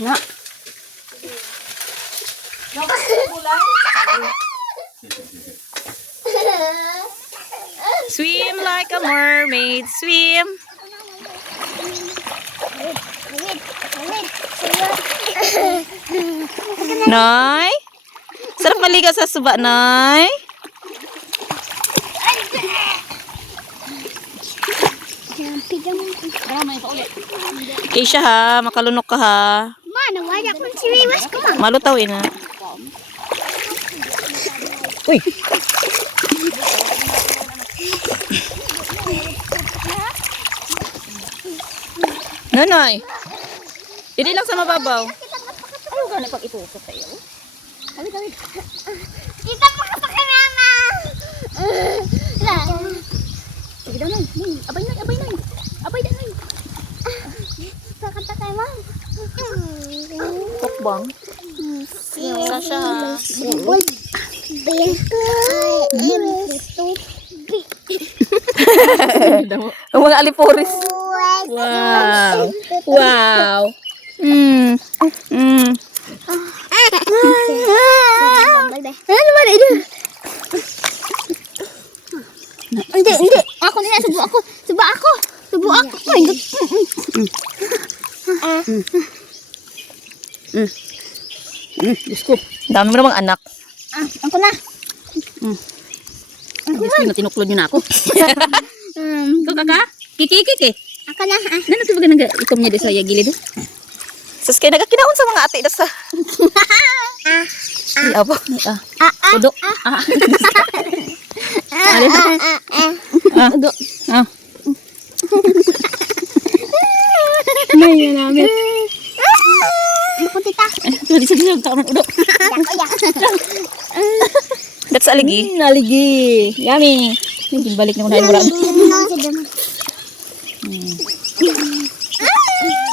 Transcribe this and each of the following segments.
Na. Swim like a mermaid, swim. Nay? Sarap maligo sa suba, Nay. Keisha ha, makalunok ka ha. Ma, nawala ko si Wiwas ko, ma. Malutaw ina. Uy. Nonoy. Dili lang sa mababaw. Ano ka na pag itusok sa iyo? Kawit. Kita mo ka pa kay mama. Sige daw, Nay. Abay, Nay. Abay daw, Nay. Kakanta kay mama. Pokbang. Sasha. Ang mga aliporis. Wow. Wow. Ano ba ito? Hindi. Ako nila, subo ako. Ay, Diyos ko. Dami mo namang anak. ako na. Diyos ko, tinuklod nyo na ako. Ikaw kaka? Kikikik eh. Ako na. Ano ito ba itom niya sa gilid? Sus kaya nagkakinaon sa mga ate sa... Ay, abo. Udo. Udo. May namin. Ako tita. Sige, kaon udo. That's aligi. Aligi. Yummy. Balik na ko na mura.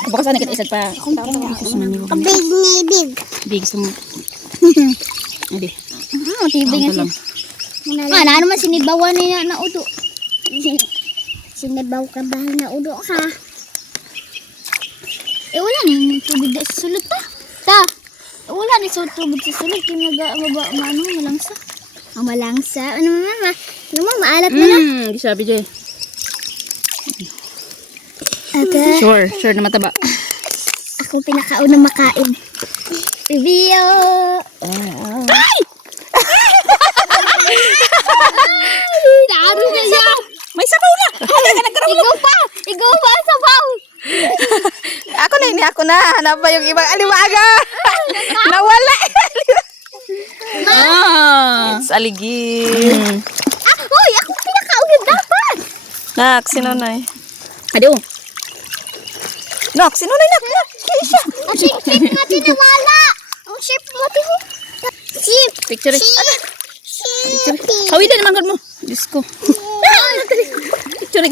Baka sana kita isad pa. Big. Big gusto mo. Adi. Tibig nga siya. Ano naman sinibawan niya na udo. Sinibaw ka ba na udo ka? Wala na tubig sa sulod pa. Wala na tubig sa sulod. Yung malangsa. Malangsa? Ano mama? Maalat mo na? Di sabi dyan. Okay. Sure na mataba. Ako pinakaunang makain. Review! Ay! Naano na yan? May sabaw na! Ikaw pa ang sabaw! Ako na. Hanap ba yung ibang aliwaga? Nawala. It's aligi. Uy! Ako pinakaunang dapat! Nak, sino na eh? Ado. Nak, sino na nak? Keisha. Ang ship natin nawala! Ang ship natin. Ship! Picture. Ship! Hawidan naman mo. Diyos ko. Picture.